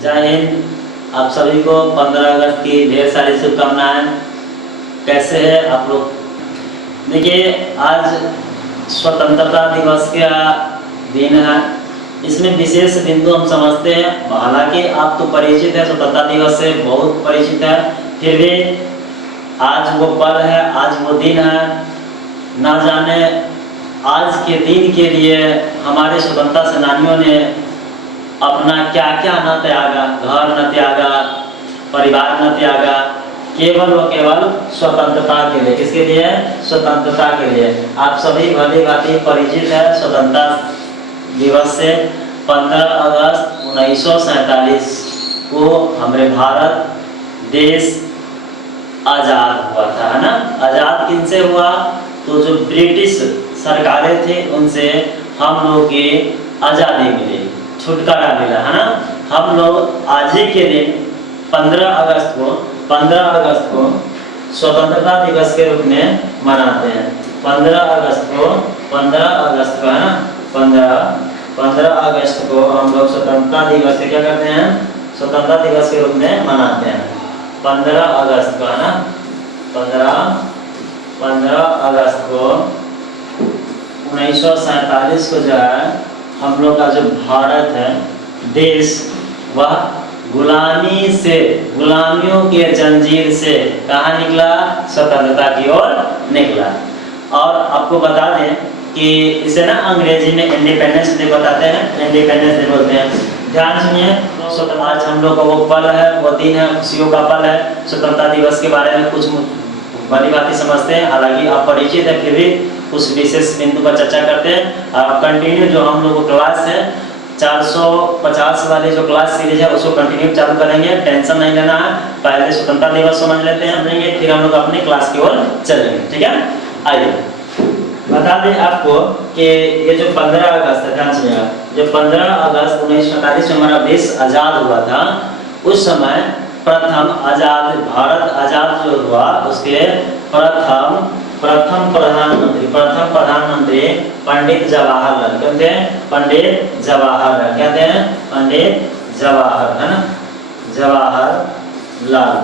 जय हिंद। आप सभी को 15 अगस्त की ढेर सारी शुभकामनाएं। कैसे हैं आप लोग? देखिए, आज स्वतंत्रता दिवस का दिन है। इसमें विशेष बिंदु हम समझते हैं, हालांकि आप तो परिचित है स्वतंत्रता दिवस से, बहुत परिचित है, फिर भी आज वो पल है, आज वो दिन है। ना जाने आज के दिन के लिए हमारे स्वतंत्रता सेनानियों ने अपना क्या क्या न त्यागा, घर न त्यागा, परिवार न त्यागा, केवल और केवल स्वतंत्रता के लिए। किसके लिए? स्वतंत्रता के लिए। आप सभी भली भांति परिचित है स्वतंत्रता दिवस से। 15 अगस्त 1947 को हमारे भारत देश आज़ाद हुआ था, है ना। आज़ाद किनसे हुआ? तो जो ब्रिटिश सरकारें थे उनसे हम लोग की आज़ादी मिली, छुटकारा मिला, है ना। हम लोग आज ही के दिन 15 अगस्त को स्वतंत्रता दिवस के रूप में मनाते हैं। 15 अगस्त को है ना, 15 अगस्त को हम लोग स्वतंत्रता दिवस से क्या करते हैं? स्वतंत्रता दिवस के रूप में मनाते हैं। 15 अगस्त को, है ना, 15 अगस्त को 1947 को जो है हम लोग का जो भारत है देश, वह गुलामियों के जंजीर से कहाँ निकला? स्वतंत्रता की ओर निकला। और आपको बता दें कि इसे ना अंग्रेजी में इंडिपेंडेंस डे बताते हैं, इंडिपेंडेंस डे बोलते हैं। ध्यान सुनिए, आज हम लोग का वो पल है, वो दिन है, खुशियों का पल है। स्वतंत्रता दिवस के बारे में कुछ बड़ी बातें समझते हैं, हालांकि आप परिचित है, फिर भी कुछ विशेष बिंदु पर चर्चा करते हैं। और कंटिन्यू जो हम लोग क्लास है 450 वाली जो क्लास सीरीज है उसको कंटिन्यू चालू करेंगे, टेंशन नहीं लेना है। पहले स्वतंत्रता दिवस समझ लेते हैं, समझेंगे, फिर हम लोग अपने क्लास की ओर चलेंगे, ठीक है। आइए बता दें आपको कि ये जो 15 अगस्त है, ध्यान सुनिएगा, जो 15 अगस्त 1947 में हमारा देश आज़ाद हुआ था, उस समय प्रथम भारत आज़ाद जो हुआ उसके प्रथम प्रधानमंत्री पंडित जवाहरलाल, कहते हैं पंडित जवाहरलाल, कहते हैं पंडित जवाहर, है ना, जवाहरलाल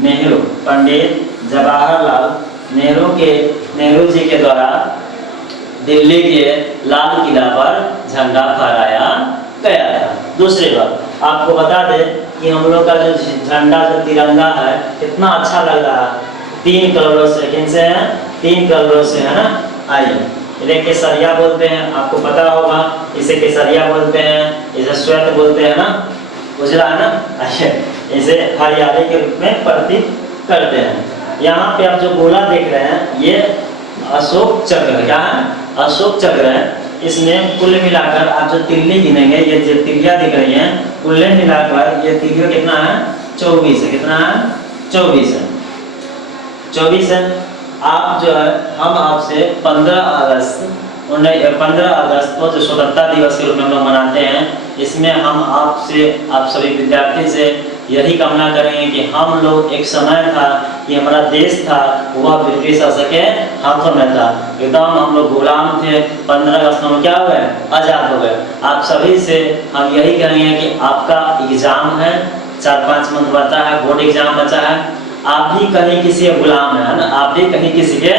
नेहरू, पंडित जवाहरलाल नेहरू जी के द्वारा दिल्ली के लाल किला पर झंडा फहराया गया था। दूसरी बात आपको बता दें कि हम लोग का जो झंडा, जो तिरंगा है, कितना अच्छा लग रहा है। 3 कलरों से, किनसे है? 3 कलरों से, है ना। आइए, इसे केसरिया बोलते हैं, आपको पता होगा, इसे केसरिया बोलते हैं, इसे श्वेत बोलते हैं ना, उजला, है ना। आइए, इसे हरियाली के रूप में प्रतीक करते हैं। यहाँ पे आप जो गोला देख रहे हैं ये अशोक चक्र, क्या है? अशोक चक्र है। इसमें कुल मिलाकर आप जो तिल्ली गिनेंगे, ये जो तिल्लियां दिख रही हैं, कुल मिलाकर ये तिल्लियों कितना है? 24 है। कितना है? 24 है। आप जो है, हम आपसे 15 अगस्त को जो स्वतंत्रता दिवस के रूप में हम लोग मनाते हैं, इसमें हम आपसे, आप सभी विद्यार्थी से यही कामना करेंगे कि हम लोग, एक समय था कि हमारा देश था वह ब्रिटिश शासक के हाथों में था, एकदम हम लोग गुलाम थे। 15 अगस्त में क्या हुए? आज़ाद हो गए। आप सभी से हम यही कहेंगे कि आपका एग्जाम है, 4-5 मंथ बचा है, बोर्ड एग्जाम बचा है, आप भी कहीं किसी गुलाम है ना, आप भी कहीं किसी के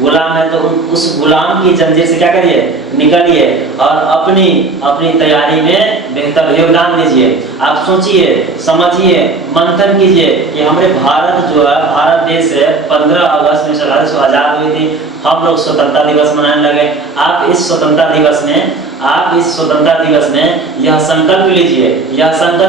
गुलाम है, तो उस गुलाम की जंजीर से क्या करिए? निकलिए और अपनी तैयारी में बेहतर योगदान दीजिए। आप सोचिए, समझिए, मंथन कीजिए कि हमारे भारत जो है, भारत देश है, 15 अगस्त 1947 को आज़ाद हुई थी, हम लोग स्वतंत्रता दिवस मनाने लगे। आप इस स्वतंत्रता दिवस में यह संकल्प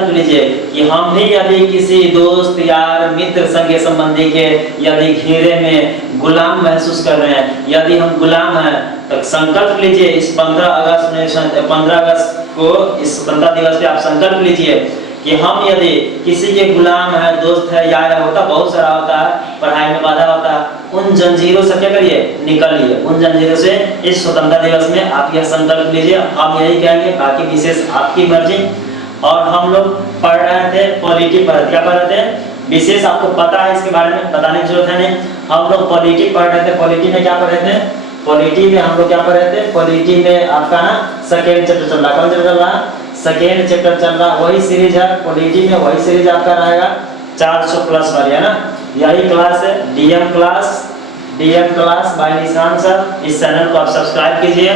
लीजिए कि हम भी यदि किसी दोस्त, यार, मित्र, संगी संबंधी के यदि घेरे में गुलाम महसूस कर रहे हैं, यदि हम गुलाम हैं, तो संकल्प लीजिए इस 15 अगस्त को, इस स्वतंत्रता दिवस पे आप संकल्प लीजिए कि हम यदि किसी के गुलाम है, दोस्त है, यार होता, बहुत सारा होता है, पढ़ाई में बाधा होता है, उन जंजीरों से क्या करिए? निकलिए। उन जंजीरों से इस स्वतंत्रता दिवस में आप यह संकल्प लीजिए। हम यही कहेंगे, बाकी विशेष आपकी मर्जी। और हम लोग पढ़ रहे थे पॉलिटी पर, क्या पढ़ रहे थे? विशेष आपको पता है, इसके बारे में बताने की जरूरत है नहीं। हम लोग पॉलिटी पढ़ रहे थे। पॉलिटी में क्या पढ़ रहे थे? पॉलिटी में हम लोग क्या पढ़ रहे थे, पॉलिटी में आपका ना सेकेंड चैप्टर चल रहा, कौन चैप्टर चल रहा, सेकेंड चैप्टर चल रहा, वही सीरीज है पॉलिटी में, वही सीरीज आपका रहेगा 400 प्लस वाली, है ना। यही क्लास है डीएम क्लास बाय निशान सर। इस चैनल को आप सब्सक्राइब कीजिए,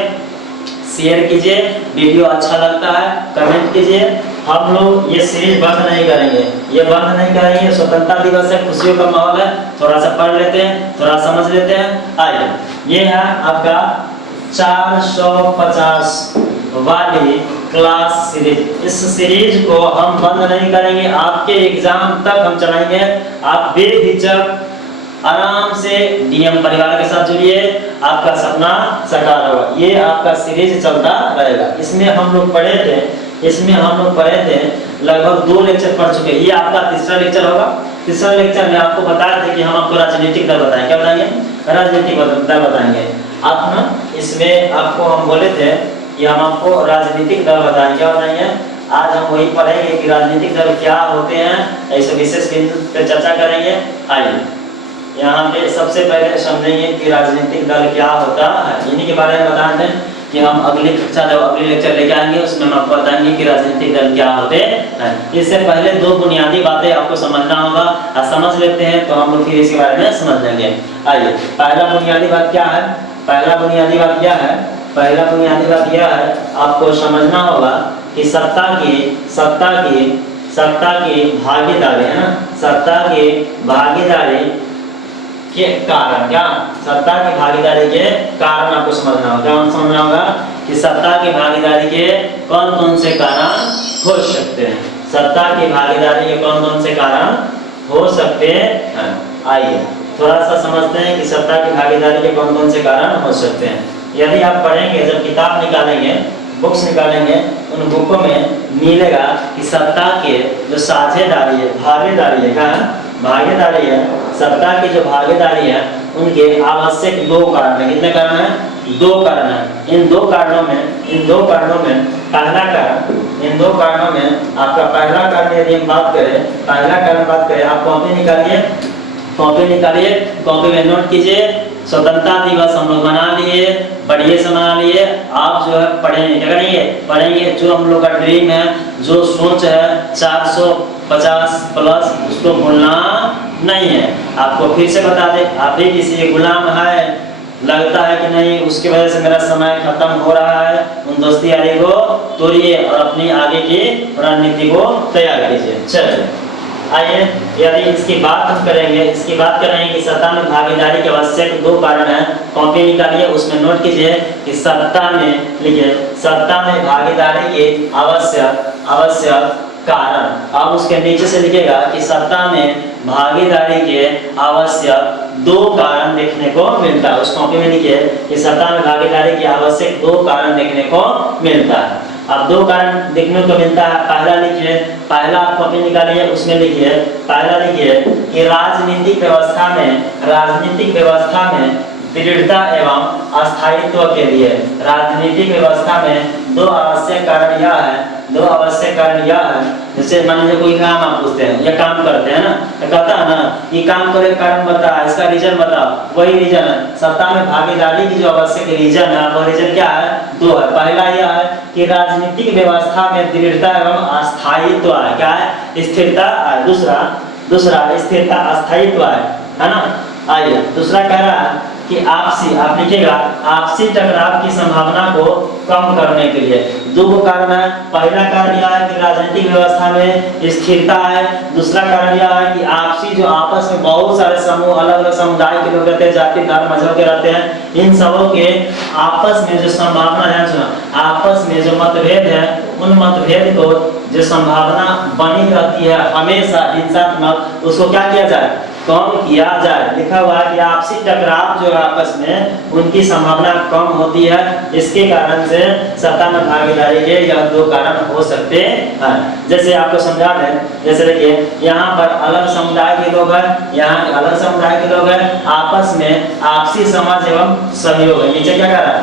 शेयर कीजिए, वीडियो अच्छा लगता है कमेंट कीजिए। हम लोग ये सीरीज बंद नहीं करेंगे, ये बंद नहीं करेंगे। स्वतंत्रता दिवस है, खुशियों का माहौल है, थोड़ा सा पढ़ लेते हैं, थोड़ा समझ लेते हैं। आइए, ये है आपका 450 वाली क्लास सीरीज। इस सीरीज को हम बंद नहीं करेंगे, आपके एग्जाम तक हम चलाएंगे। आप बेझिझक आराम से डीएम परिवार के साथ जुड़िए, आपका सपना साकार होगा। ये आपका सीरीज चलता रहेगा। इसमें हम लोग पढ़े थे लगभग 2 लेक्चर पढ़ चुके हैं। ये आपका तीसरा लेक्चर होगा। तीसरा लेक्चर में आपको बताया था कि हम आपको राजनीतिक दल बताएंगे। क्या बताएंगे, राजनीतिक दल बताएंगे। आप ना इसमें आपको हम बोले थे कि हम आपको राजनीतिक दल बताएंगे। क्या बताएंगे, आज हम वही पढ़ेंगे कि राजनीतिक दल क्या होते हैं, ऐसे विशेष बिंदु पर चर्चा करेंगे। आइए यहाँ पे सबसे पहले समझेंगे कि राजनीतिक दल क्या होता है, इन्हीं के बारे में बताते हैं कि हम अगली कक्षा जब अगले लेक्चर लेके आएंगे उसमें हम आपको बताएंगे कि राजनीतिक दल क्या होते हैं। इससे पहले 2 बुनियादी बातें आपको समझना होगा, और समझ लेते हैं तो हम लोग फिर इसके बारे में समझ लेंगे। आइए, पहला बुनियादी बात क्या है, पहला बुनियादी बात यह है आपको समझना होगा कि सत्ता की भागीदारी, है ना, सत्ता की भागीदारी के कारण, क्या सत्ता की भागीदारी के कारण आपको समझना होगा। क्या समझना होगा कि सत्ता की भागीदारी के कौन-कौन से कारण हो सकते हैं, सत्ता की भागीदारी के कौन-कौन से कारण हो सकते हैं। आइए थोड़ा सा समझते हैं कि सत्ता की भागीदारी के कौन-कौन से कारण हो सकते हैं। यदि आप पढ़ेंगे, जब किताब निकालेंगे, बुक्स निकालेंगे, उन बुकों में मिलेगा कि सत्ता के जो साझेदारी है, भागीदारी है, क्या भागीदारी है, सत्ता की जो भागीदारी है उनके आवश्यक 2 कारण है। कितने कारण है, 2 कारण है। इन दो कारणों में पहला कारण, इन 2 कारणों में आपका पहला कारण यदि हम बात करें, आप कॉपी निकालिए, कॉपी में नोट कीजिए। स्वतंत्रता दिवस हम लोग मना लिए, बढ़िया से मना लिए। आप जो है पढ़ेंगे, क्या करेंगे, पढ़ेंगे। जो हम लोग का ड्रीम है, जो सोच है 450 प्लस, उसको भूलना नहीं है। आपको फिर से बता दें, आप भी किसी गुलाम है, लगता है कि नहीं उसकी वजह से मेरा समय खत्म हो रहा है, उन दोस्ती यारी को तोड़िए और अपनी आगे की रणनीति को तैयार कीजिए। चलिए आइए, यदि इसकी बात हम करेंगे, कि सत्ता में भागीदारी के आवश्यक 2 कारण हैं। कॉपी निकालिए, उसमें नोट कीजिए कि सत्ता में भागीदारी के आवश्यक कारण। अब उसके नीचे से लिखेगा कि सत्ता में भागीदारी के आवश्यक 2 कारण देखने को मिलता है। उस कॉपी में लिखिए कि सत्ता में भागीदारी के आवश्यक 2 कारण देखने को मिलता है। अब 2 कारण देखने को मिलता है। पहला आप कॉपी निकालिए, उसमें लिखिए, पहला लिखिए कि राजनीतिक व्यवस्था में दृढ़ता एवं अस्थायित्व के लिए, राजनीतिक व्यवस्था में 2 आवश्यक कारण यह है। जैसे मान लीजिए कोई काम आप पूछते हैं या काम करते हैं ना, तो कहता है ना ये काम करे कारण बता, इसका रीजन बताओ। वही रीजन है सत्ता में भागीदारी की जो आवश्यक रीजन है, वो रीजन क्या है, 2 है। पहला यह है कि राजनीतिक व्यवस्था में दृढ़ता एवं अस्थायित्व है, क्या है, स्थिरता है। दूसरा स्थिरता अस्थायित्व है ना। आइए, दूसरा कह रहा है कि आप लिखिएगा आपसी टकराव की संभावना को कम करने के लिए। 2 कारण है। पहला कारण यह है कि राजनीतिक व्यवस्था में स्थिरता है। दूसरा कारण यह है कि आपसी जो आपस में बहुत सारे समूह, अलग अलग समुदाय के लोग रहते हैं, जाति धर्म मजहब के रहते हैं, इन सबों के आपस में जो संभावना है, आपस में जो मतभेद है, उन मतभेद को जो संभावना बनी रहती है हमेशा हिंसात्मक, उसको क्या किया जाए, कम किया जाए। लिखा हुआ है कि आपसी टकराव जो आपस में उनकी संभावना कम होती है। इसके कारण से सत्ता में भागीदारी के यह 2 कारण हो सकते हैं। जैसे आपको समझा दें, जैसे देखिए यहाँ पर अलग समुदाय के लोग हैं, आपस में आपसी समझ एवं सहयोग है। नीचे क्या कर रहा है,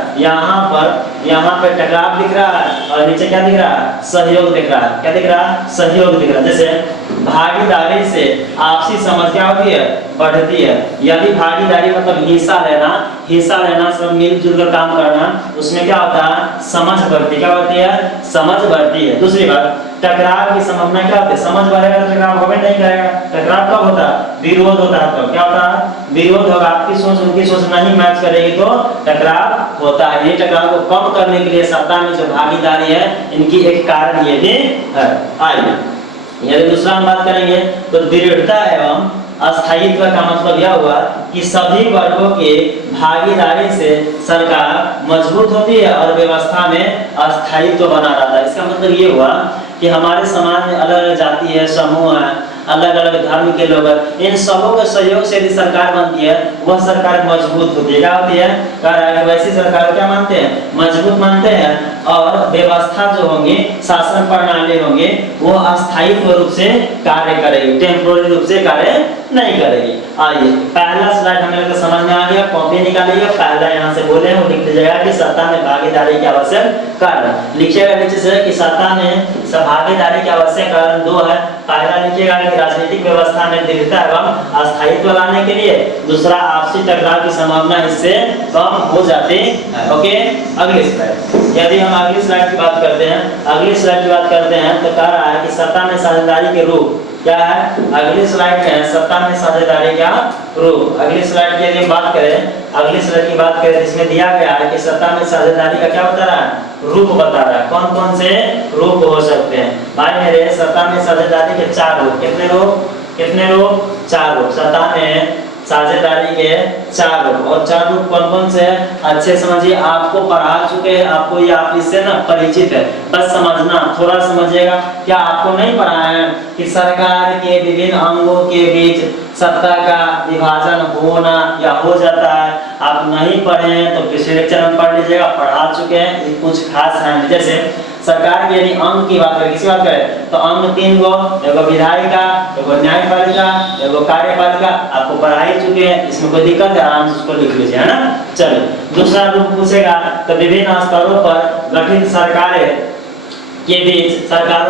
यहाँ पर टकराव दिख रहा है और नीचे क्या दिख रहा है, सहयोग दिख रहा है। क्या दिख रहा है, सहयोग दिख रहा है। जैसे भागीदारी से आपसी समझ क्या होती है, बढ़ती है। यदि भागीदारी मतलब हिस्सा लेना सब मिलजुल कर काम करना, उसमें क्या होता है, समझ बढ़ती, क्या बढ़ती है, समझ बढ़ती है। दूसरी बात, टकराव की संभावना क्या होती है, समझ बढ़ेगा तो टकराव होगा नहीं करेगा। टकराव कब होता है, विरोध होता है। तो क्या होता है, विरोध होगा, आपकी सोच उनकी सोच नहीं मैच करेगी तो टकराव होता है। ये टकराव को कम करने के लिए सत्ता में जो भागीदारी है, इनकी एक कारण ये भी है। आइए यदि दूसरा हम बात करेंगे तो दृढ़ता एवं अस्थायित्व का मतलब यह हुआ कि सभी वर्गों के भागीदारी से सरकार मजबूत होती है और व्यवस्था में अस्थायित्व बना रहता है। इसका मतलब ये हुआ कि हमारे समाज में अलग अलग जाति है, समूह है, अलग अलग धर्म के लोग हैं, इन सबों के सहयोग से यदि सरकार बनती है, वह सरकार मजबूत होती है। क्या होती है, कह रहा है कि वैसी सरकार क्या मानते हैं, मजबूत मानते हैं। और व्यवस्था जो होंगी, शासन प्रणाली होंगी, वो अस्थायी रूप से कार्य करेगी, टेम्पोररी रूप से कार्य नहीं करेगी। आइए पहला स्लाइड हमें लगता समझ में आ गया, कॉपी निकालिए, पहला यहाँ से बोले वो लिख लीजिएगा कि सत्ता में भागीदारी के आवश्यक कारण। लिखिएगा नीचे से कि सत्ता में भागीदारी के आवश्यक कारण दो है। पहला लिखिएगा कि राजनीतिक व्यवस्था में दृढ़ता एवं अस्थायित्व लाने के लिए, दूसरा आपसी टकराव की संभावना इससे कम हो जाती है। ओके, अगली स्लाइड। यदि हम अगली स्लाइड की बात करते हैं, तो कह रहा है कि सत्ता में साझेदारी के रूप क्या है। अगली स्लाइड में सत्ता में साझेदारी का रूप, अगली स्लाइड की यदि बात करें इसमें दिया गया है कि सत्ता में साझेदारी का क्या बता रहा है, रूप बता रहा है। कौन कौन से रूप हो सकते हैं भाई मेरे, सत्ता में साझेदारी के 4 रूप। कितने रूप, 4 रूप। सत्ता में साझेदारी के 4 रूप, और 4 रूप कौन कौन से हैं अच्छे समझिए, आपको पढ़ा चुके हैं, आपको ये आप इससे ना परिचित है, बस समझना, थोड़ा समझिएगा। क्या आपको नहीं पढ़ा है कि सरकार के विभिन्न अंगों के बीच सत्ता का विभाजन होना या हो जाता है। आप नहीं पढ़े हैं तो पिछले लेक्चर में पढ़ लीजिएगा, पढ़ा चुके हैं, कुछ खास है। जैसे सरकार के यदि अंग की बात करें, किसी बात करें तो अंग 3 गो, एगो विधायिका, एगो न्यायपालिका, एगो कार्यपालिका, आपको पढ़ा ही चुके हैं, इसमें कोई दिक्कत है, आराम से उसको लिख लीजिए, है ना। चलो दूसरा रूप पूछेगा तो विभिन्न स्तरों पर गठित सरकारों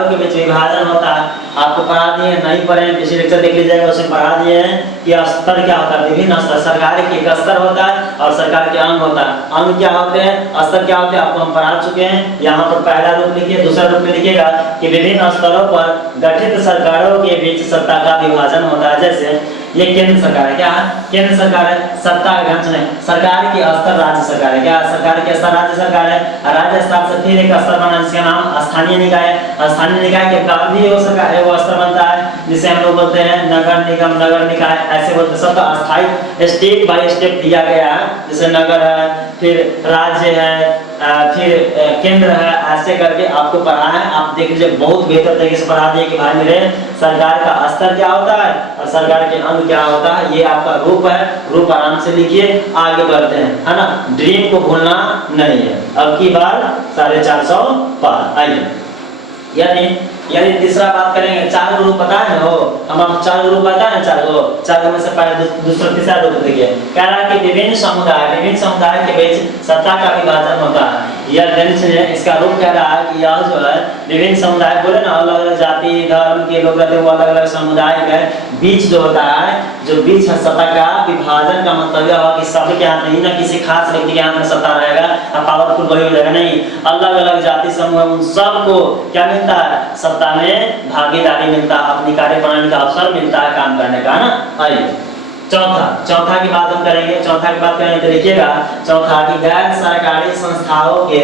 के बीच विभाजन होता है। आपको पढ़ा दिए, नहीं पढ़े पिछले लेक्चर देख लीजिएगा, उसमें पढ़ा दिए हैं कि स्तर क्या होता है, विभिन्न स्तर। सरकार के एक स्तर होता है और सरकार के अंग होता है। अंग क्या होते हैं, स्तर क्या होते हैं, आपको हम पढ़ा चुके हैं। यहाँ पर पहला रूप लिखिए, दूसरा रूप में लिखिएगा कि विभिन्न स्तरों पर गठित सरकारों के बीच सत्ता का विभाजन होता है। जैसे ये केंद्र सरकार है, क्या है, केंद्र सरकार है, सत्ता सरकार की स्तर राज्य सरकार है, क्या सरकार के स्तर राज्य सरकार है। राज्य स्तर से फिर एक स्तर बना जिसका नाम स्थानीय निकाय है। स्थानीय निकाय के बाद भी वो सरकार वो स्तर बनता है जिसे हम लोग बोलते हैं नगर निगम, नगर निकाय, ऐसे बोलते हैं। सबका अस्थायी स्टेप बाय स्टेप दिया गया है, जैसे नगर है, फिर राज्य है, फिर केंद्र है, ऐसे करके आपको पढ़ाना है। आप देख लीजिए, बहुत बेहतर तरीके से पढ़ा दिए कि भाई मेरे सरकार का स्तर क्या होता है और सरकार के अंग क्या होता है। ये आपका रूप है, रूप आराम से लिखिए, आगे बढ़ते हैं, है ना। ड्रीम को भूलना नहीं है। अब की बार 450 पार। आइए यदि तीसरा बात करेंगे, 4 रूप पता है ना, हो हम आप 4 रूप पता है ना, 4 में से पहले दूसरा तीसरा रूप देखिए। कह रहा है कि विभिन्न समुदाय के बीच सत्ता का विभाजन होता है। यह इसका रूप कह रहा है कि यह जो है विभिन्न समुदाय, बोले ना अलग अलग जाति धर्म के लोग रहते हैं, वो अलग अलग समुदाय के बीच जो होता है, जो बीच है सत्ता का विभाजन का मतलब यह है कि सभी के हाथ नहीं ना किसी खास व्यक्ति के हाथ में सत्ता रहेगा, पावरफुल वही हो जाएगा, नहीं। अलग अलग जाति समूह उन सबको क्या मिलता है, सत्ता में भागीदारी मिलता है, अपनी कार्य प्रणाली का अवसर मिलता है काम करने का, है ना। आइए चौथा की बात हम करेंगे। तो लिखिएगा चौथा कि गैर सरकारी संस्थाओं के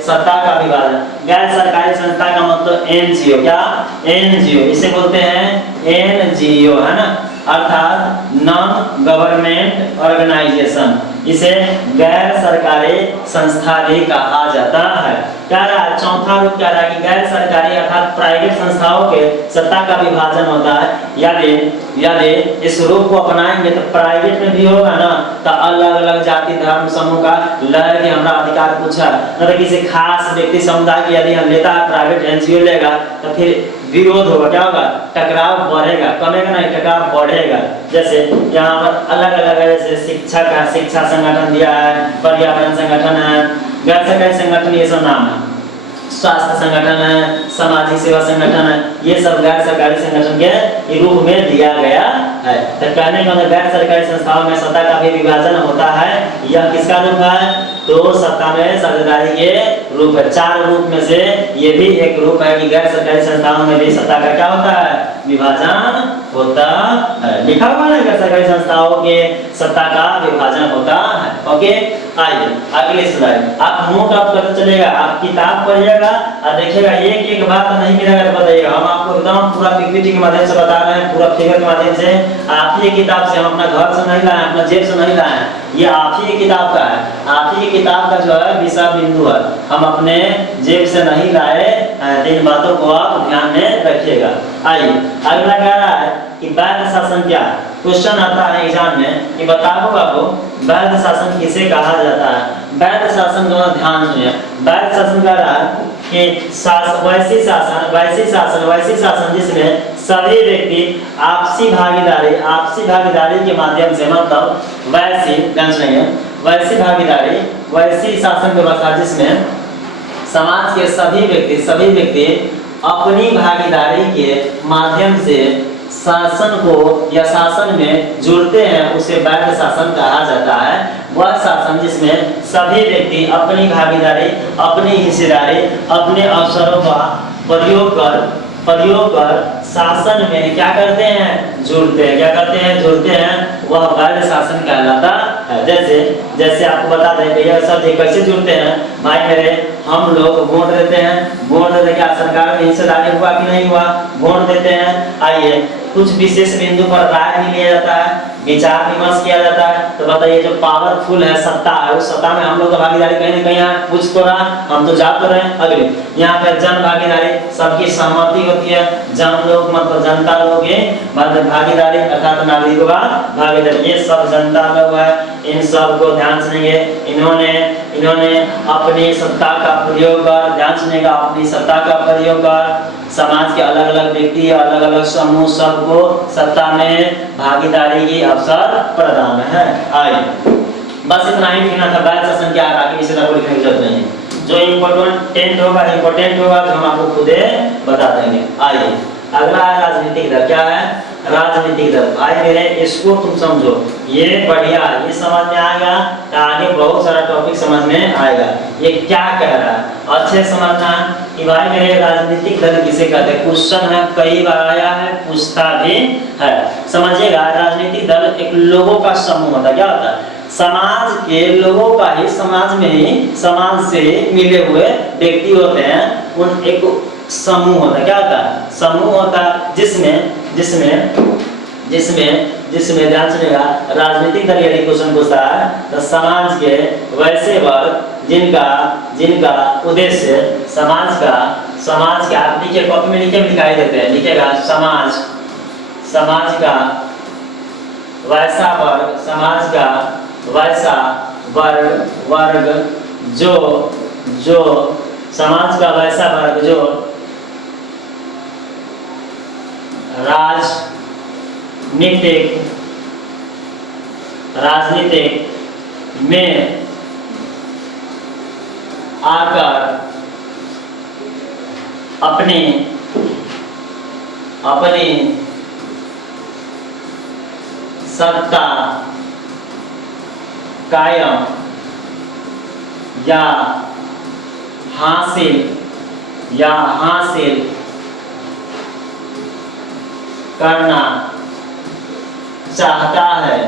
सत्ता का विभाजन। गैर सरकारी संस्था का मतलब एनजीओ, क्या एनजीओ, इसे बोलते हैं एनजीओ, है ना, अर्थात नॉन गवर्नमेंट ऑर्गेनाइजेशन, इसे गैर सरकारी संस्था भी कहा जाता है। क्या रहा है, चौथा रूप क्या रहा है कि गैर सरकारी अर्थात प्राइवेट संस्थाओं के सत्ता का विभाजन होता है। यदि इस रूप को अपनाएंगे तो प्राइवेट में भी होगा ना, तो अलग अलग जाति धर्म समूह का लय के हमारा अधिकार पूछा, मतलब किसी खास व्यक्ति समुदाय की यदि हम लेता है प्राइवेट एनजीओ लेगा तो फिर विरोध होगा, क्या होगा, टकराव बढ़ेगा, कमेगा नहीं, टकराव बढ़ेगा। जैसे यहाँ पर अलग अलग जैसे शिक्षक है, शिक्षा संगठन दिया है, पर्यावरण संगठन है, गैर सरकारी संगठन, ये सब नाम है। स्वास्थ्य संगठन है, सामाजिक सेवा संगठन है, ये सब गैर सरकारी संगठन के रूप में दिया गया है। तो कहने का मतलब गैर सरकारी संस्थाओं में सत्ता का भी विभाजन होता है। यह किसका रूप है? तो सत्ता में साझेदारी के रूप है। 4 रूप में से ये भी एक रूप है कि गैर सरकारी संस्थाओं में भी सत्ता का क्या होता है? विभाजन होता है। लिखा हुआ है गैर सरकारी संस्थाओं के सत्ता का विभाजन होता है। ओके, आइए अगले स्लाइड। आप नोट आउट करते चलेगा, आप किताब पढ़िएगा और देखिएगा, एक एक बात नहीं मिलेगा तो बताइएगा। हम आपको एकदम पूरा पीपीटी के माध्यम से बता रहे हैं, पूरा फिगर के माध्यम से। आप ही किताब से, हम अपना घर से नहीं लाए, अपना जेब से नहीं लाए, ये आप ही किताब का है। आप ही किताब का जो है दिशा बिंदु है, हम अपने जेब से नहीं लाए। इन बातों को आप ध्यान में रखिएगा। आइए अगला कह रहा है कि वैध शासन क्या है। क्वेश्चन आता है एग्जाम में कि बताओ बाबू, वैध शासन किसे कहा जाता है? वैध शासन को ध्यान सुनिए। वैध शासन कह रहा है कि वैसी शासन जिसमें सभी व्यक्ति आपसी भागीदारी के माध्यम से, मतलब वैसी भागीदारी, वैसी शासन व्यवस्था जिसमें समाज के सभी व्यक्ति अपनी भागीदारी के माध्यम से शासन को या शासन में जुड़ते हैं, उसे वैध शासन कहा जाता है। वह शासन जिसमें सभी व्यक्ति अपनी भागीदारी, अपनी हिस्सेदारी, अपने अवसरों का प्रयोग कर शासन में क्या करते हैं? जुड़ते हैं। क्या करते हैं? जुड़ते हैं। वह वैध शासन कहलाता है। जैसे आपको बता दें भैया सब कैसे जुड़ते हैं भाई मेरे, हम लोग वोट देते हैं, वोट देते क्या सरकार में हिस्सेदारी हुआ कि नहीं हुआ? वोट देते हैं। आइए कुछ विशेष बिंदु पर राय भी लिया जाता है, विचार विमर्श किया जाता है। तो बताइए जो पावरफुल है, सत्ता है, उस सत्ता में हम लोग का भागीदारी कहीं ना कहीं है। पूछ तो रहा, हम तो जा तो रहे हैं। अगले यहाँ पर जन भागीदारी, सबकी सहमति होती है। जन लोग मतलब जनता लोग की भागीदारी अर्थात नागरिकों का भागीदारी, ये सब जनता लोग है। इन सब को ध्यान सुनेंगे। इन्होंने अपनी सत्ता का प्रयोग कर, ध्यान सुनेगा, अपनी सत्ता का प्रयोग कर समाज के अलग अलग व्यक्ति, अलग अलग समूह सबको सत्ता में भागीदारी की अवसर प्रदान है। आइए बस इतना ही लिखना था। वैध शासन क्या है, बाकी विषय को लिखने की जरूरत नहीं है। जो इम्पोर्टेंट होगा जो हम आपको खुद बता देंगे। आइए अगला है राजनीतिक दल। क्या है? राजनीतिक दल। भाई मेरे इसको तुम समझो, ये बढ़िया, ये समझ में आएगा तो आगे बहुत सारा टॉपिक समझ में आएगा। ये क्या कह रहा है अच्छे समझना कि भाई मेरे राजनीतिक दल किसे कहते हैं। क्वेश्चन है, कई बार आया है, पूछता भी है। समझिएगा, राजनीतिक दल एक लोगों का समूह होता है। क्या होता है? समाज के लोगों का ही, समाज में ही, समाज से मिले हुए व्यक्ति होते हैं, उन एक समूह होता है। क्या होता है? समूह होता है जिसमें ध्यान सुनेगा, राजनीतिक दल यदि क्वेश्चन पूछता है तो समाज के वैसे वर्ग जिनका उद्देश्य समाज का आप लिखे, कॉपी में लिखे दिखाई देते हैं, लिखेगा समाज का वैसा वर्ग, समाज का वैसा वर्ग जो समाज का वैसा वर्ग जो राजनीतिक में आकर अपनी सत्ता कायम या हासिल करना चाहता है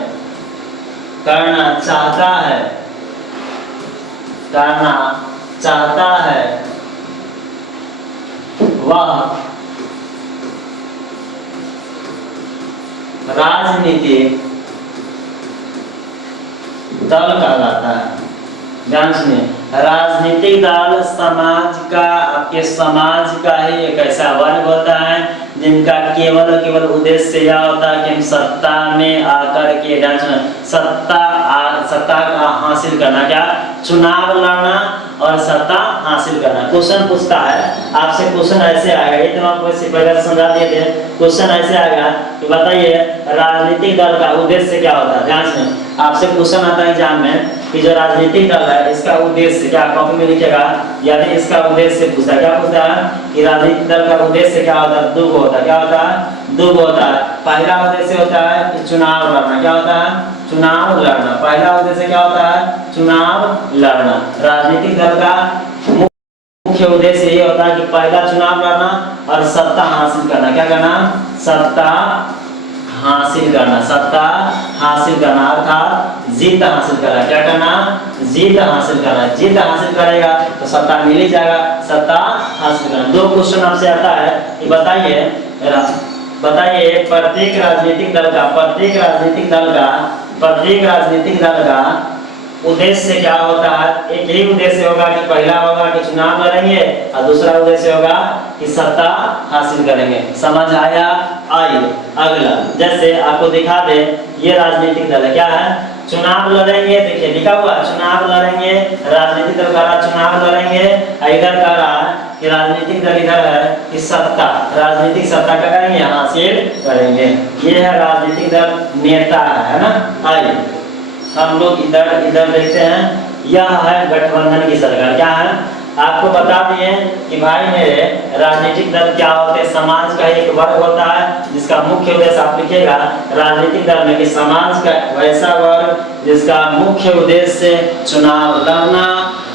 वह राजनीतिक दल कहलाता है। ध्यान सुनिए, राजनीतिक दल आपके समाज का ही एक ऐसा वर्ग होता है जिनका केवल उद्देश्य यह होता है कि हम सत्ता में आकर के सत्ता का हासिल करना, क्या चुनाव लड़ना और सत्ता हासिल करना। क्वेश्चन पूछता है आपसे, क्वेश्चन ऐसे आएगा, ये तो आपको इससे पहले समझा दिए थे। क्वेश्चन ऐसे आएगा कि बताइए राजनीतिक दल का उद्देश्य क्या होता है। ध्यान से आपसे क्वेश्चन आता है एग्जाम में कि जो राजनीतिक दल है इसका उद्देश्य क्या, कॉपी में लिखेगा, यदि इसका उद्देश्य पूछता है, क्या पूछता है कि राजनीतिक दल का उद्देश्य क्या होता है, दो होता है, क्या होता है, दो होता है। पहला उद्देश्य होता है कि चुनाव लड़ना, क्या होता है, चुनाव लड़ना। पहला उद्देश्य क्या होता है, चुनाव लड़ना। राजनीतिक दल का मुख्य उद्देश्य ये होता है कि पहला चुनाव लड़ना और सत्ता हासिल करना। क्या करना, सत्ता हासिल करना, सत्ता हासिल करना अर्थात जीत हासिल करना। क्या करना, जीत हासिल करना। जीत हासिल करेगा तो सत्ता मिल ही जाएगा, सत्ता हासिल करना। दो क्वेश्चन आपसे आता है कि बताइए प्रत्येक राजनीतिक दल का उद्देश्य क्या होता है। एक ही उद्देश्य होगा कि पहला होगा कि चुनाव लड़ेंगे और दूसरा उद्देश्य होगा कि सत्ता हासिल करेंगे। समझ आया? आइए अगला, जैसे आपको दिखा दे, ये राजनीतिक दल है, क्या है, चुनाव लड़ेंगे। देखिए लिखा हुआ चुनाव लड़ेंगे, राजनीतिक दल का चुनाव लड़ेंगे। इधर कह रहा है कि राजनीतिक दल इधर है कि सत्ता, राजनीतिक सत्ता क्या करेंगे, हासिल करेंगे। ये है राजनीतिक दल नेता है ना। आइए हम लोग इधर देखते हैं, यह है गठबंधन की सरकार। क्या है, आपको बता दिए कि भाई मेरे राजनीतिक दल क्या होते हैं। समाज का एक वर्ग होता है जिसका मुख्य उद्देश्य आप लिखिएगा राजनीतिक दल में कि समाज का वैसा वर्ग जिसका मुख्य उद्देश्य चुनाव लड़ना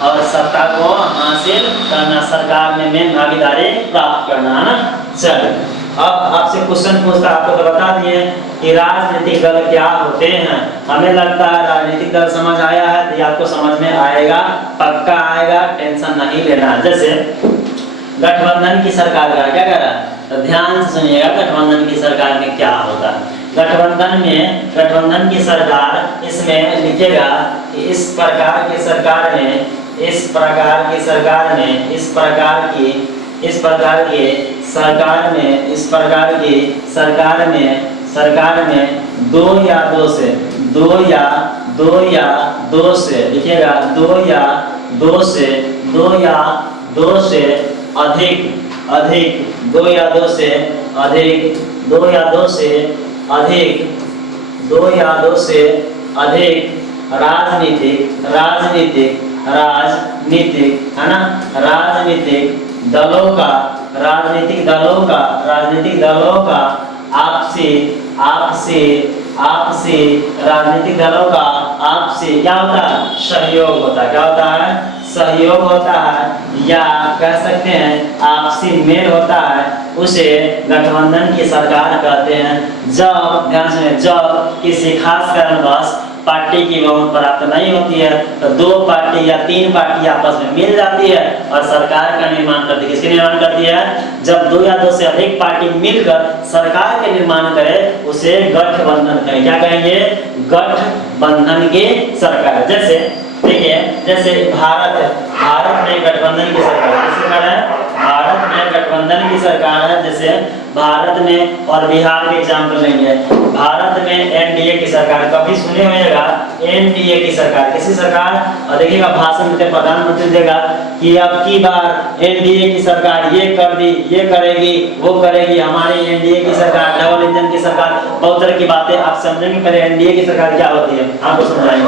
और सत्ता को हासिल करना, सरकार में मेन भागीदारी प्राप्त करना, है ना। चलिए अब आपसे क्वेश्चन पूछता, आपको तो बता दिए कि राजनीतिक दल क्या होते हैं। हमें लगता है राजनीतिक दल समझ आया है, तो आपको समझ में आएगा, पक्का आएगा, टेंशन नहीं लेना। जैसे गठबंधन की सरकार का क्या कह रहा है, तो ध्यान से सुनिएगा गठबंधन की सरकार में क्या होता है। गठबंधन की सरकार, इसमें लिखेगा कि इस प्रकार की सरकार में दो या दो से लिखिएगा दो से अधिक राजनीतिक है ना, राजनीतिक दलों का आपसी क्या होता है, सहयोग होता है। क्या होता है, सहयोग होता है, या कह सकते हैं आपसी मेल होता है, उसे गठबंधन की सरकार कहते हैं। जब ध्यान से, जब किसी खास कारणवश पार्टी की बहुमत प्राप्त नहीं होती है तो दो पार्टी या तीन पार्टी आपस में मिल जाती है और सरकार का निर्माण करती है। किसके निर्माण करती है, जब दो या दो से अधिक पार्टी मिलकर सरकार के निर्माण करे उसे गठबंधन कहेंगे। क्या कहेंगे, गठबंधन की सरकार। जैसे देखिए, जैसे भारत में गठबंधन की सरकार, भारत में गठबंधन की सरकार है। जैसे भारत में और बिहार के एग्जाम्पल लेंगे, भारत में एनडीए की सरकार, कभी सुने होगा एनडीए की सरकार, किसी सरकार, और देखिएगा भाषण में प्रधानमंत्री देगा कि अब की बार एनडीए की सरकार ये कर दी, ये करेगी, वो करेगी, हमारी एनडीए की सरकार डबल इंजन की सरकार, बहुत तरह की बातें आप समझेंगे। पहले एनडीए की सरकार क्या होती है आपको समझाएंगे।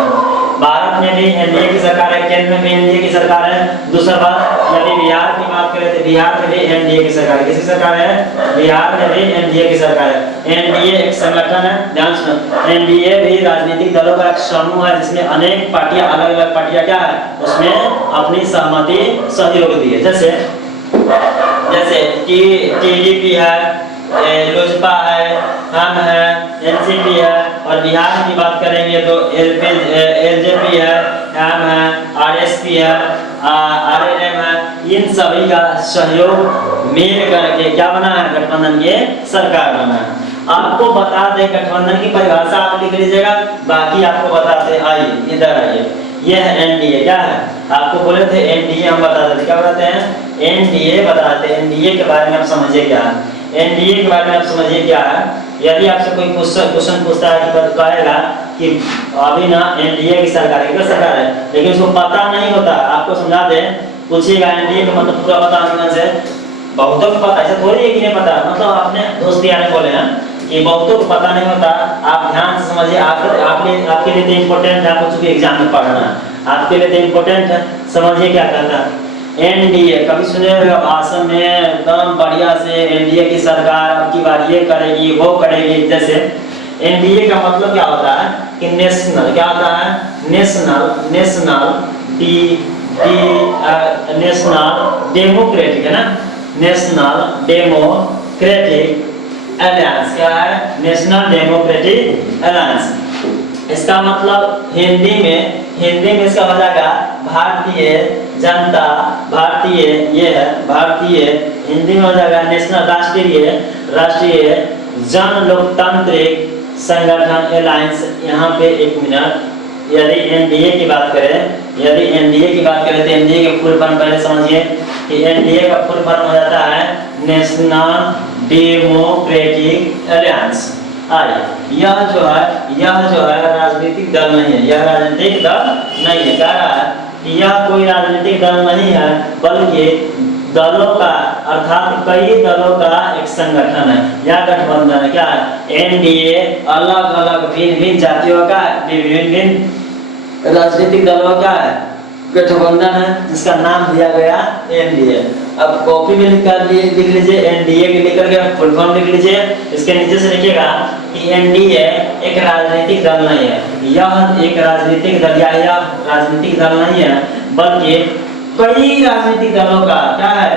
भारत में भी एनडीए की सरकार है, केंद्र में भी एनडीए की सरकार है। दूसरा बात, यदि बिहार की बात करें तो बिहार में भी एनडीए की सरकार है। किसी सरकार है, बिहार में भी एनडीए की सरकार है। एनडीए एक संगठन है, ध्यान सुनो, एनडीए भी राजनीतिक दलों का एक समूह है जिसमें अनेक पार्टियां, अलग अलग पार्टियां क्या है, उसमें अपनी सहमति सहयोग दी है। जैसे टीडीपी है, लोजपा है, हम है, एनसीपी है, और बिहार की बात करेंगे तो एलजेपी है, हम है, आरएसपी है, आरएलएम है। इन सभी का सहयोग मिल करके क्या बना है, गठबंधन की सरकार बना है। आपको बता दें गठबंधन की परिभाषा आप लिख लीजिएगा, बाकी आपको बताते। आइए इधर आइए, यह है एनडीए। क्या है, आपको बोले थे एनडीए, हम बताते थे, क्या बताते हैं, एनडीए बताते हैं। एनडीए के बारे में आप समझिए क्या है, एनडीए के बारे में आप समझिए क्या है। यदि आपसे कोई क्वेश्चन पूछता है कि कहेगा कि अभी ना एनडीए की सरकार है, लेकिन उसको पता नहीं होता, आपको समझा दें, पूछिएगा एनडीए का मतलब पूरा पता होने से, बहुतों को पता, ऐसा थोड़ी है कि नहीं पता, मतलब अपने दोस्त यार बोले हैं ये बहुतों को पता नहीं होता, आप ध्यान से समझिए। आपके लिए तो इम्पोर्टेंट है, आपको चूंकि एग्जाम में पढ़ना है, आपके लिए तो इम्पोर्टेंट है। समझिए क्या कहता है एनडीए। कभी सुने होगा भाषण में एकदम बढ़िया से, एनडीए की सरकार अब की बार ये करेगी वो करेगी। जैसे एनडीए का मतलब क्या होता है कि नेशनल, क्या होता है नेशनल डेमोक्रेटिक, है ना, नेशनल डेमोक्रेटिक अलायंस। क्या है नेशनल डेमोक्रेटिक अलायंस। इसका मतलब हिंदी में इसका हो जाएगा भारतीय जनता, भारतीय हिंदी में हो जाएगा नेशनल राष्ट्रीय जन लोकतांत्रिक संगठन अलायंस। यहाँ पे एक मिनट, यदि एनडीए की बात करें तो एनडीए के फुल फॉर्म पहले समझिए कि एनडीए का फुल फॉर्म हो जाता है नेशनल डेमोक्रेटिक अलायंस। यह जो है राजनीतिक दल नहीं है, यह राजनीतिक दल नहीं है। कह रहा है कि यह कोई राजनीतिक दल नहीं है, बल्कि दलों का अर्थात कई दलों का एक संगठन है या गठबंधन है। क्या है एनडीए अलग अलग भिन्न जातियों का विभिन्न राजनीतिक दलों का है गठबंधन है, जिसका नाम दिया गया एनडीए। अब कॉपी में लिख लीजिए एनडीए के लेकर के फुल फॉर्म लिख लीजिए। इसके नीचे से लिखिएगा कि एनडीए एक राजनीतिक दल नहीं है, यह एक राजनीतिक दल नहीं है, बल्कि कई राजनीतिक दलों का क्या है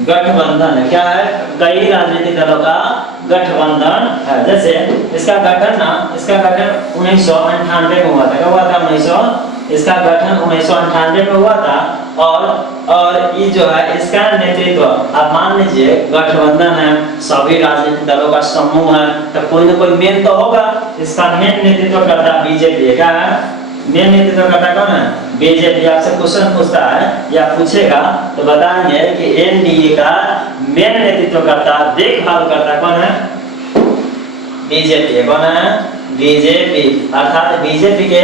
गठबंधन है। क्या है कई राजनीतिक दलों का गठबंधन है। जैसे इसका गठन 1998 में हुआ था। क्या हुआ था इसका गठन 1998 में हुआ था। और ये जो है इसका नेतृत्व, आप मान लीजिए गठबंधन है, सभी राजनीतिक दलों का समूह है, तो कोई ना कोई मेन तो होगा। इसका मेन नेतृत्व करता बीजेपी। क्या है मेन नेतृत्व करता कौन है बीजेपी। आपसे क्वेश्चन पूछता है या पूछेगा तो बताएंगे कि एनडीए का मेन नेतृत्व करता, देखभाल करता कौन है बीजेपी। कौन है बीजेपी, अर्थात बीजेपी के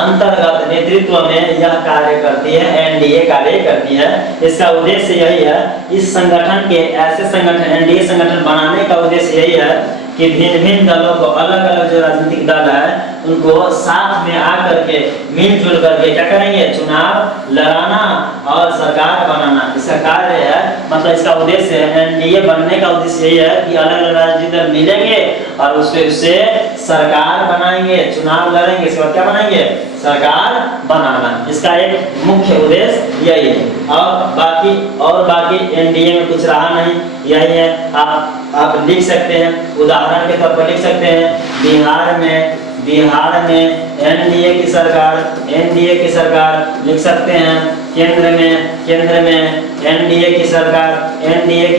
अंतर्गत नेतृत्व में यह कार्य करती है, एनडीए कार्य करती है। इसका उद्देश्य यही है, इस संगठन के ऐसे संगठन एनडीए संगठन बनाने का उद्देश्य यही है कि भिन्न दलों को, अलग अलग जो राजनीतिक दल है उनको साथ में आकर के मिलजुल करके क्या करेंगे चुनाव लड़ाना और सरकार बनाना। इसका कार्य है, मतलब इसका उद्देश्य है, एनडीए बनने का उद्देश्य यही है कि अलग अलग राजनीतिक दल मिलेंगे और उससे सरकार बनाएंगे, चुनाव लड़ेंगे, इसके बाद क्या बनाएंगे सरकार बनाना। इसका एक मुख्य उद्देश्य यही है। और बाकी एनडीए में कुछ रहा नहीं, यही है। आप लिख सकते हैं, उदाहरण के तौर पर लिख सकते हैं बिहार में एनडीए की सरकार लिख सकते हैं। केंद्र में एनडीए की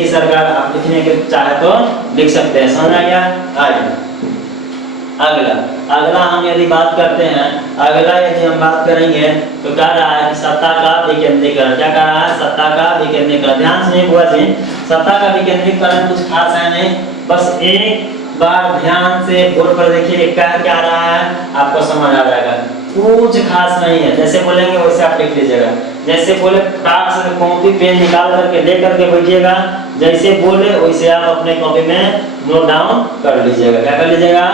सरकार आप लिखने के चाहे तो लिख सकते हैं। समझ आ गया। अगला हम यदि बात करते हैं, यदि हम बात करेंगे तो कह रहा है कि सत्ता का विकेंद्रीकरण। क्या कह रहा है सत्ता का विकेंद्रीकरण। ध्यान से नहीं हुआ जी, सत्ता का विकेंद्रीकरण कुछ खास है नहीं, बस एक बार ध्यान से बोर्ड पर देखिए क्या रहा है, आपको समझ आ जाएगा। कुछ खास नहीं है, जैसे बोलेंगे वैसे आप लिख लीजिएगा। जैसे बोले फटाक से कॉपी पेन निकाल करके ले करके बैठिएगा, जैसे बोले वैसे आप अपने कॉपी में नोट डाउन कर लीजिएगा। क्या कर लीजिएगा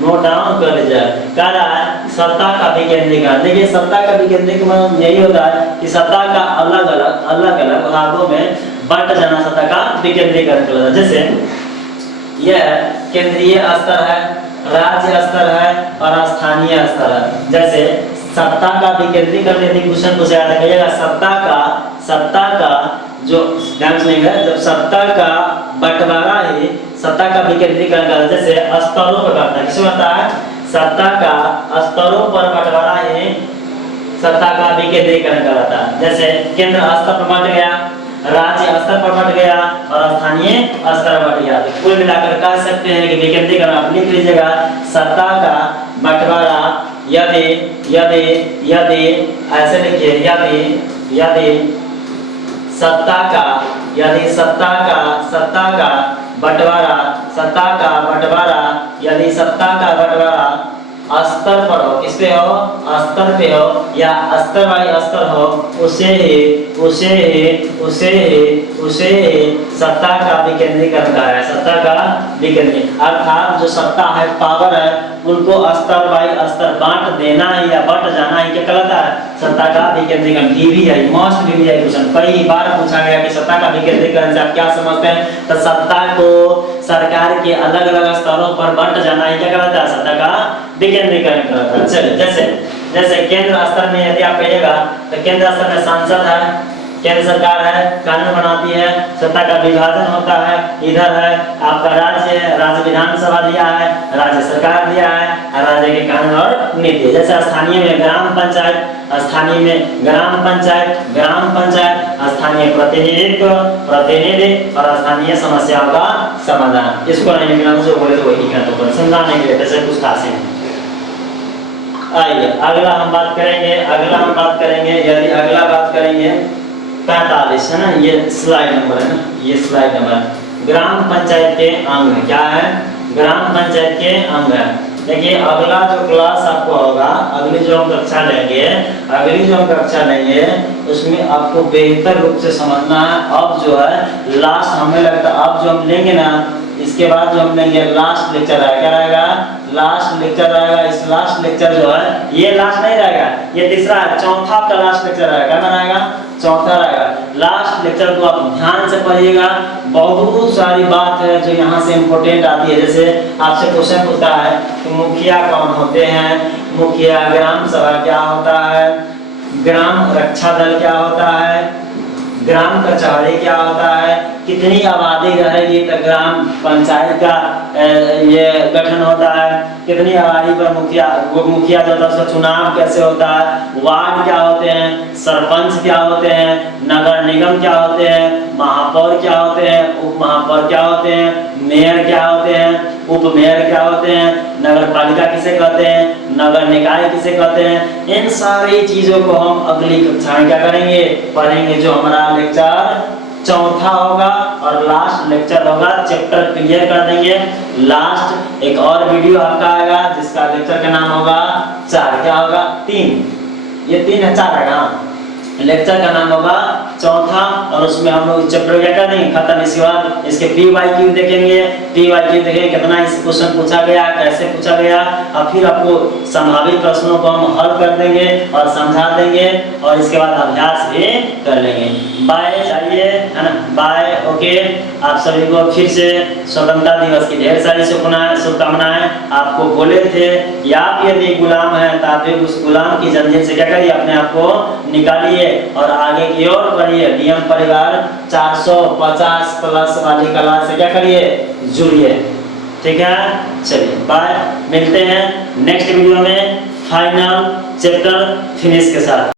नोट डाउन कर लीजिएगा। कह रहा है सत्ता का विकेंद्रीकरण। देखिए सत्ता का विकेंद्रीकरण यही होता है कि सत्ता का अलग अलग भागों में बंट जाना सत्ता का विकेंद्रीकरण कहलाता है। जैसे यह केंद्रीय स्तर है, राज्य स्तर है और स्थानीय स्तर है। जैसे सत्ता का विकेंद्रीकरण यदि क्वेश्चन पूछा जाता है कहिएगा सत्ता का जो ध्यान सुनिएगा, जब सत्ता का बंटवारा ही सत्ता का विकेंद्रीकरण करता है। जैसे स्तरों पर करता है, किसमें करता है सत्ता का स्तरों पर बंटवारा ही सत्ता का विकेंद्रीकरण कराता है। जैसे केंद्र स्तर पर बंट गया, राज्य स्तर पर बंट गया और स्थानीय स्तर पर बंट गया। तो कुल मिलाकर कह सकते हैं कि विकेंद्रीकरण आप लिख लीजिएगा सत्ता का बंटवारा यदि ऐसे लिखिए यदि सत्ता का बंटवारा यदि सत्ता का बंटवारा अस्तर पर हो, किस पे हो, अस्तर पे हो या अस्तर बाई अस्तर हो, उसे सत्ता का विकेंद्रीकरण कहा है। सत्ता का विकेंद्रीकरण अर्थात जो सत्ता है, पावर है, उनको अस्तर बाई अस्तर बांट देना है या बट जाना है, क्या कहलाता है, सत्ता का विकेंद्रीकरण। वीवीआई मोस्ट वीवीआई क्वेश्चन कई बार पूछा गया कि सत्ता का विकेंद्रीकरण से आप क्या समझते हैं, तो सत्ता को सरकार के अलग अलग स्तरों पर बंट जाना है, क्या कहलाता है, सत्ता का विकेंद्रीकरण कहलाता है। चलिए जैसे केंद्र स्तर में यदि आप कहिएगा तो केंद्र स्तर में सांसद है, केंद्र सरकार है, कानून बनाती है, सत्ता का विभाजन होता है। इधर है आपका राज्य है, राज्य विधानसभा दिया है, राज्य सरकार दिया है, राज्य के कानून और नीति। जैसे स्थानीय में ग्राम पंचायत, स्थानीय में ग्राम पंचायत, स्थानीय प्रतिनिधि और स्थानीय समस्याओं का समाधान। इसको नहीं लिखना, जो बोले तो वही लिखना, तो समझाने के लिए जैसे कुछ खास है। आइए अगला हम बात करेंगे, यदि अगला बात करेंगे 45 है ना, ये स्लाइड नंबर है ना, ये स्लाइड नंबर ग्राम पंचायत के अंग क्या है, ग्राम पंचायत के अंग है। देखिए अगला जो क्लास आपको होगा, अगली जो हम कक्षा लेंगे उसमें आपको बेहतर रूप से समझना है। अब जो है लास्ट हमें लगता है, अब जो हम लेंगे ना, इसके बाद जो हम लेंगे लास्ट लेक्चर आएगा, क्या रहेगा, लास्ट लेक्चर रहेगा। इस लास्ट लेक्चर जो है ये लास्ट नहीं रहेगा, ये तीसरा है, चौथा का लास्ट लेक्चर रहेगा, क्या रहेगा, चौथा रहेगा। लास्ट लेक्चर को आप ध्यान से पढ़िएगा, बहुत सारी बात है जो यहाँ से इम्पोर्टेंट आती है। जैसे आपसे क्वेश्चन पूछता है कि मुखिया कौन होते हैं, मुखिया, ग्राम सभा क्या होता है, ग्राम रक्षा दल क्या होता है, ग्राम कचहरी क्या होता है, कितनी आबादी रहेगी तो ग्राम पंचायत का ये गठन होता है, कितनी आबादी पर मुखिया जो होता है उसका चुनाव कैसे होता है, वार्ड क्या होते हैं, सरपंच क्या होते हैं, नगर निगम क्या होते हैं, महापौर क्या होते हैं, उप महापौर क्या होते हैं, मेयर क्या होते हैं, उप मेयर क्या होते हैं, नगर पालिका किसे कहते हैं, नगर निकाय किसे कहते हैं। इन सारी चीजों को हम अगली कक्षा में क्या करेंगे, पढ़ेंगे, जो हमारा लेक्चर चौथा होगा और लास्ट लेक्चर होगा। चैप्टर क्लियर कर देंगे। लास्ट एक और वीडियो आपका आएगा जिसका लेक्चर का नाम होगा 4, क्या होगा, 3, ये 3 है, 4 आएगा। लेक्चर का नाम होगा चौथा और उसमें हम लोग चैप्टर क्या कर देंगे, खत्म। इसके बाद इसके PYQ देखेंगे, कितना इस क्वेश्चन पूछा गया, कैसे पूछा गया, और फिर आपको संभावित प्रश्नों को हम हल कर देंगे और समझा देंगे और इसके बाद अभ्यास भी कर लेंगे। बाय, चाहिए है ना, बाय, ओके। आप सभी को फिर से स्वतंत्रता दिवस की ढेर सारी शुभकामनाएं। आपको बोले थे कि आप यदि गुलाम हैं तो आप उस गुलाम की जंजीर से क्या करिए, अपने आप को निकालिए और आगे की ओर बढ़िए। नियम परिवार 450 प्लस वाली क्लास से क्या करिए, जुड़िए, ठीक है। चलिए बाय, मिलते हैं नेक्स्ट वीडियो में फाइनल चैप्टर फिनिश के साथ।